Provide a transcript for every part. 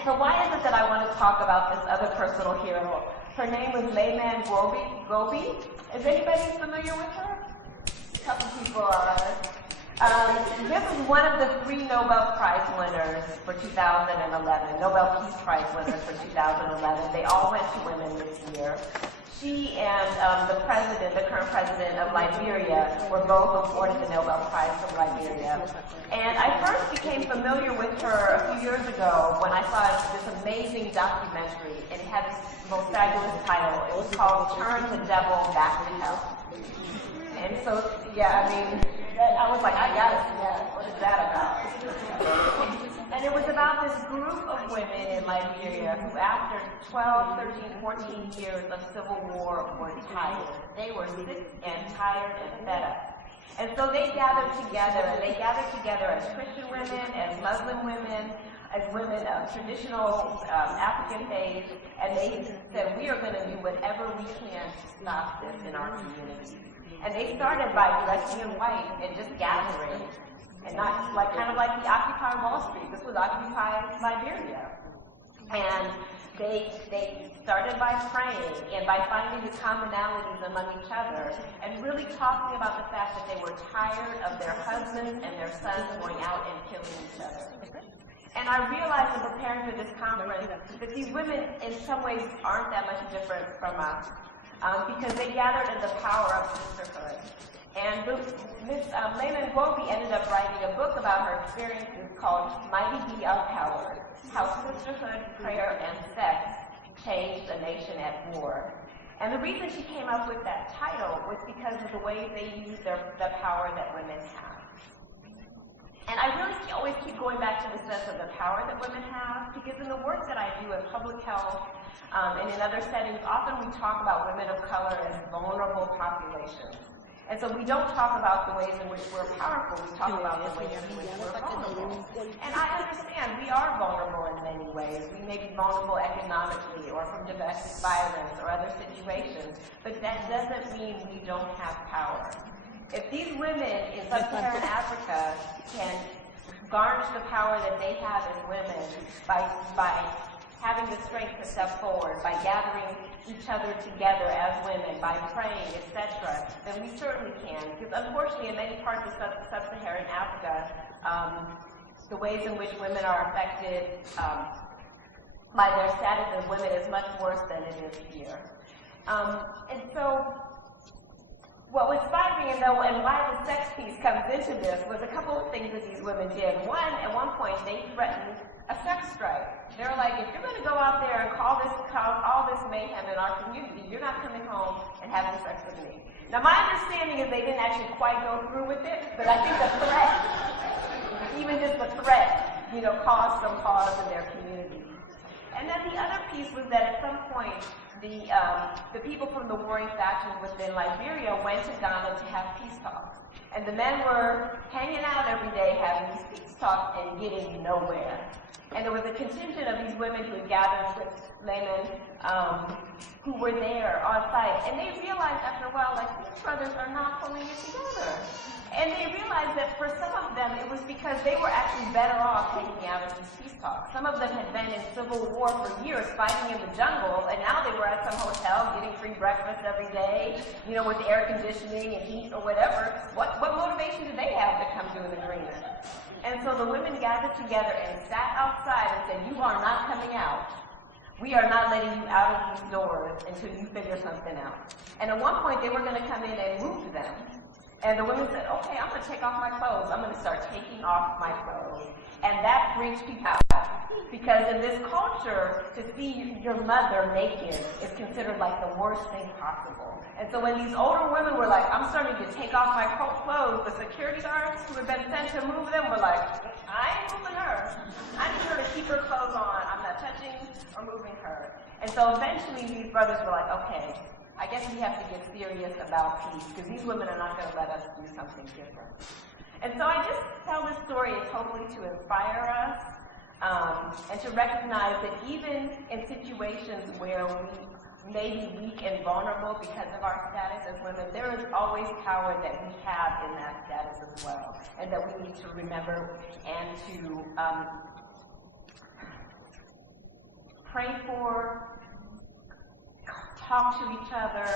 And so why is it that I want to talk about this other personal hero? Her name was Layman Gobi. Is anybody familiar with her? A couple people are. This was one of the 3 Nobel Prize winners for 2011, Nobel Peace Prize winners for 2011. They all went to women this year. She and the current president of Liberia, were both awarded the Nobel Prize from Liberia. And I first became familiar with her a few years ago when I saw this amazing documentary. It had this most fabulous title. It was called Turn the Devil Back to Hell. And so, yeah, I mean, I was like, I gotta see that. What is that about? And it was about this group of women in Liberia who, after 12, 13, 14 years of civil war, were tired. They were sick and tired and fed up. And so they gathered together, and they gathered together as Christian women, as Muslim women, as women of traditional African faith, and they said, we are going to do whatever we can to stop this in our community. And they started by dressing in white and just gathering, and not like kind of like the Occupy Wall Street. This was Occupy Liberia. And they started by praying and by finding the commonalities among each other and really talking about the fact that they were tired of their husbands and their sons going out and killing each other. And I realized in preparing for this conference that these women in some ways aren't that much different from us. Because they gathered in the power of sisterhood. And Ms. Layman Gobi ended up writing a book about her experiences called Mighty Be Upheld, How Sisterhood, Prayer, and Sex Changed a Nation at War. And the reason she came up with that title was because of the way they use the power that women have. And I really always keep going back to the sense of the power that women have, because in the work that I do in public health, and in other settings, often we talk about women of color as vulnerable populations. And so we don't talk about the ways in which we're powerful, we talk about the ways in which we're vulnerable. And I understand we are vulnerable in many ways. We may be vulnerable economically or from domestic violence or other situations, but that doesn't mean we don't have power. If these women in sub-Saharan Africa can garnish the power that they have as women by having the strength to step forward, by gathering each other together as women, by praying, etc., then we certainly can. Because unfortunately, in many parts of sub-Saharan Africa, the ways in which women are affected by their status as women is much worse than it is here. And so, what was inspiring, and why the sex piece comes into this, was a couple of things that these women did. One, at one point, they threatened a sex strike. They're like, if you're going to go out there and cause all this mayhem in our community, you're not coming home and having sex with me. Now, my understanding is they didn't actually quite go through with it, but I think the threat, even just the threat, caused some pause in their community. And then the other piece was that at some point, the people from the warring factions within Liberia went to Ghana to have peace talks. And the men were hanging out every day having these peace talks and getting nowhere. And there was a contingent of these women who had gathered with Layman, who were there on site. And they realized after a while, like, these brothers are not pulling it together. And they realized that for some of them, it was because they were actually better off taking out of these peace talks. Some of them had been in civil war for years, fighting in the jungle, and now they were at some hotel getting free breakfast every day, with air conditioning and heat or whatever. What motivation did they have to come to an agreement? And so the women gathered together and sat outside and said, you are not coming out. We are not letting you out of these doors until you figure something out. And at one point, they were going to come in and move them. And the women said, okay, I'm going to take off my clothes. I'm going to start taking off my clothes. And that freaks people out. Because in this culture, to see your mother naked is considered like the worst thing possible. And so when these older women were like, I'm starting to take off my clothes, the security guards who had been sent to move them were like, I ain't moving her. I need her to keep her clothes on. I'm not touching or moving her. And so eventually these brothers were like, okay, I guess we have to get serious about peace, because these women are not going to let us do something different. And so I just tell this story totally to inspire us, and to recognize that even in situations where we may be weak and vulnerable because of our status as women, there is always power that we have in that status as well, and that we need to remember and to pray for, talk to each other,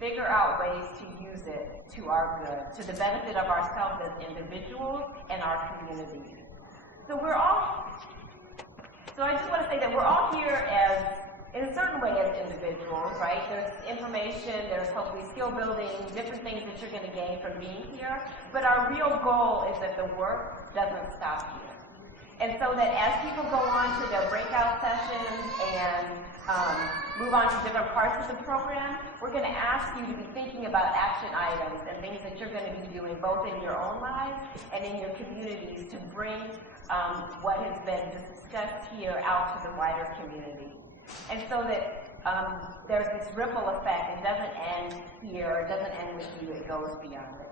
figure out ways to use it to our good, to the benefit of ourselves as individuals and our communities. So I just want to say that we're all here as, in a certain way, as individuals, right? There's information, there's hopefully skill building, different things that you're going to gain from being here. But our real goal is that the work doesn't stop here. And so that as people go on to their breakout sessions and move on to different parts of the program, we're going to ask you to be thinking about action items and things that you're going to be doing both in your own lives and in your communities to bring what has been discussed here out to the wider community. And so that there's this ripple effect. It doesn't end here. It doesn't end with you. It goes beyond it.